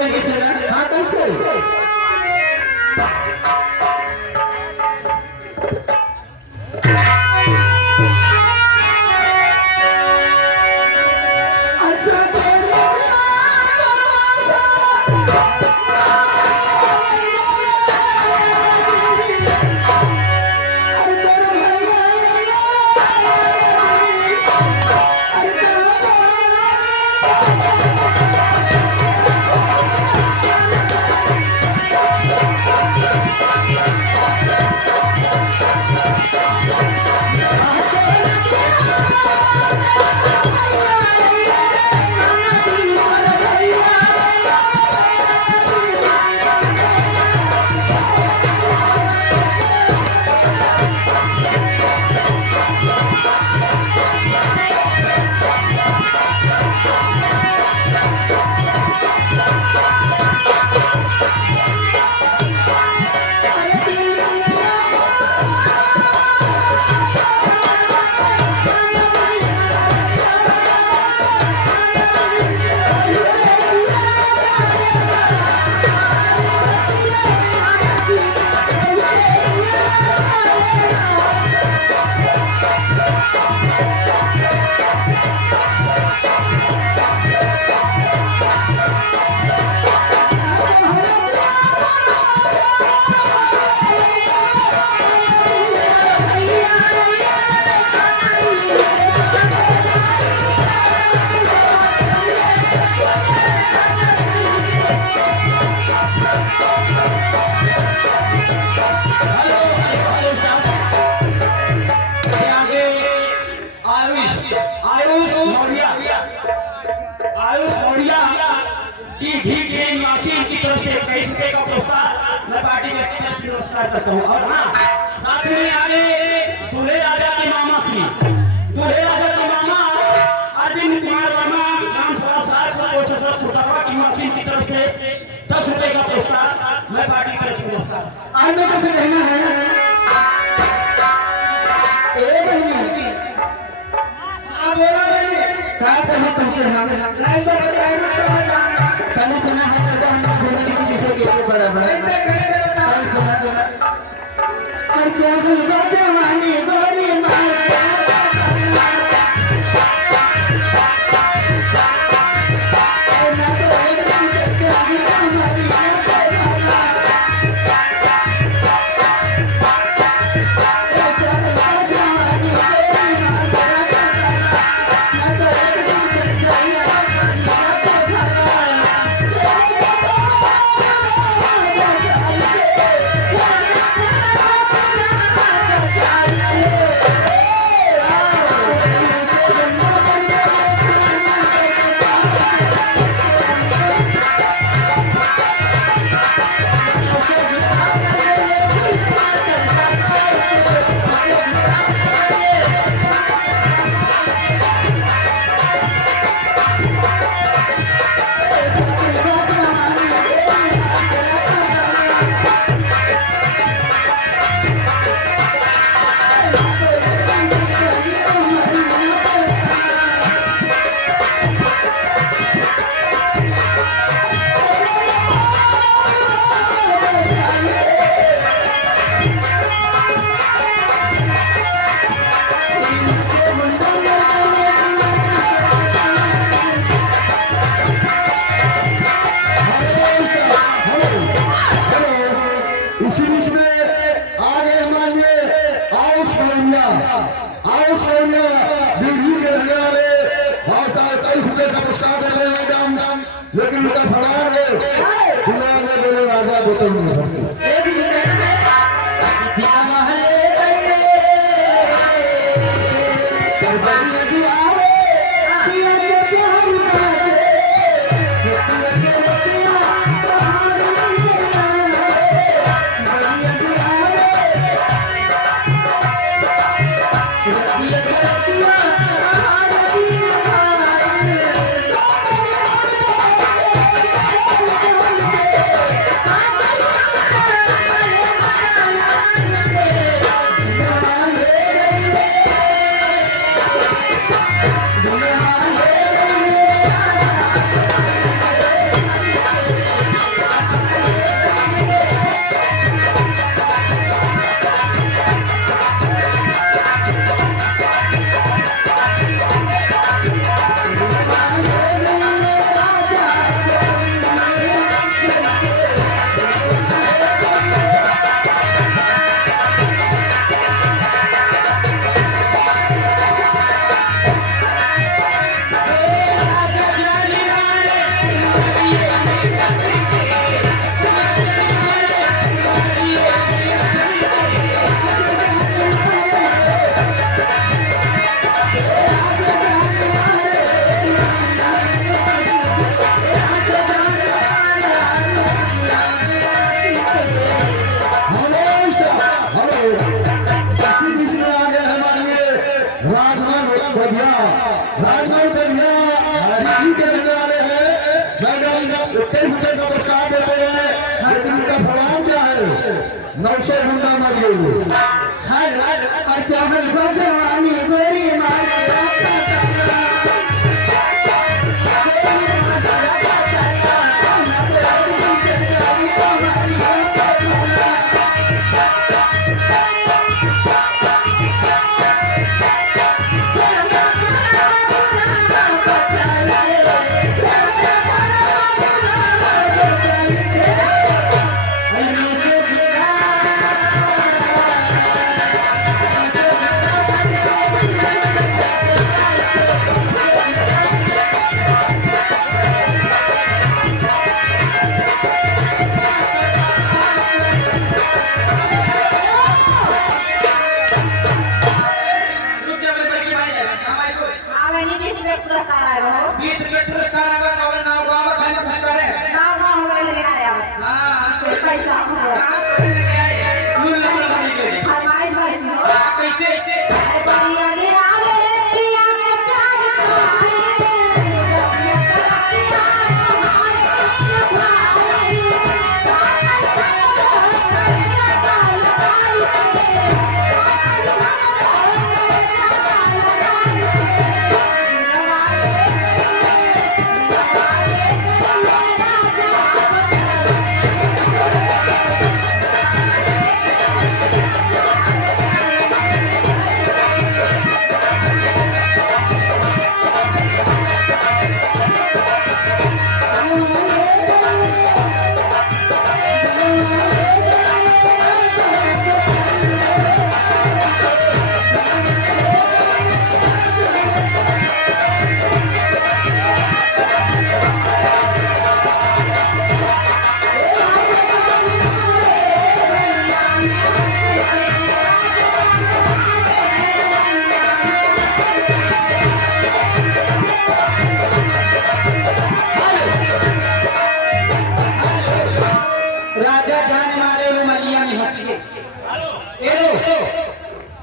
देंगे सुना। हाँ कैसे करता हूँ। और हाँ साथ में आगे दूल्हे राजा के मामा की दूल्हे राजा के मामा अरविंद कुमार वर्मा नाम 16 फुटावा की मशीन की तरफ से 10 रुपए का पुरस्कार मैं पार्टी का पुरस्कार आज में कैसे कहना है ए बहनी हाँ बोला क्या करना तुमसे कल सुना है तो हम घूमने की जिसे के बड़ा बड़ा जवानी गोरी लेकिन उनका फरार है दिलाने बोले राजा बोतल में भरते 900 गुंडा मर गए। हर और क्या हलवा जवानी गोरी मार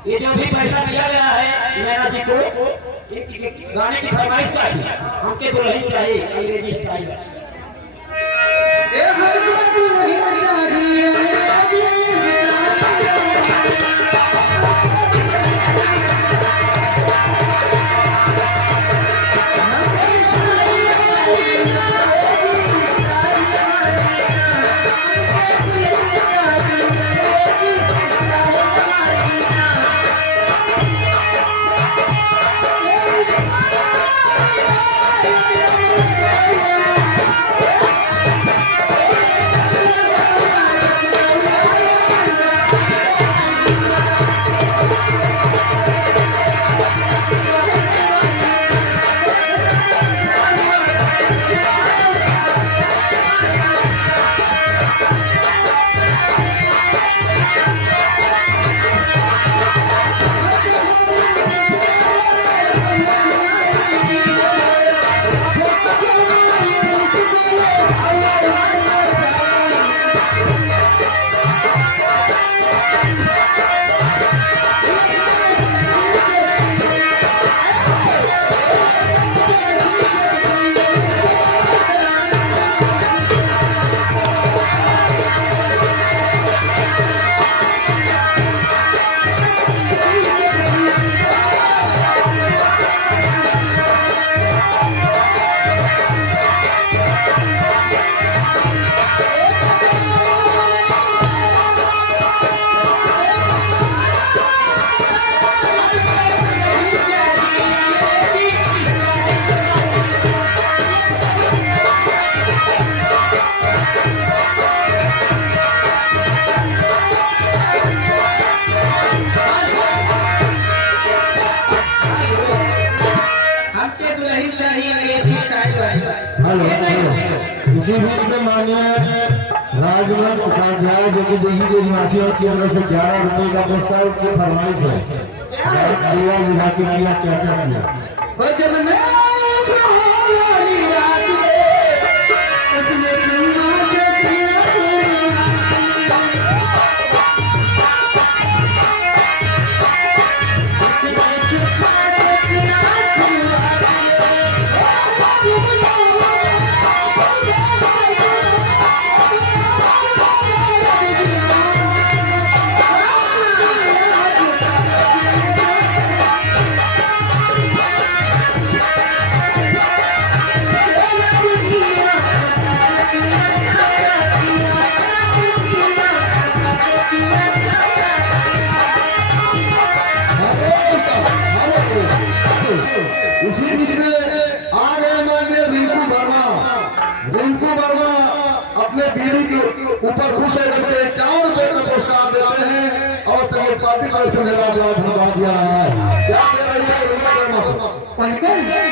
ये जो भी पैसा दिया गया है नैना जी को गाने की फरमाइश का ही हमके दुल्हन चाहिए अंग्रेजी स्टाइल। इसी बीच में माननीय राजवंश उपाध्याय जो कि देशी देश माफिया की तरफ से 11 रुपए का प्रस्ताव की फरमाइश है विभाग के लिए चर्चा किया। इसी बीच में आ गए माननीय रिंकू वर्मा। रिंकू वर्मा अपने बीवी के ऊपर खुश होकर के 4 रुपए का पुरस्कार देते हैं और संगीत पार्टी पर से मेरा लाभ दिया है। क्या कह रही है रिंकू वर्मा? पंकज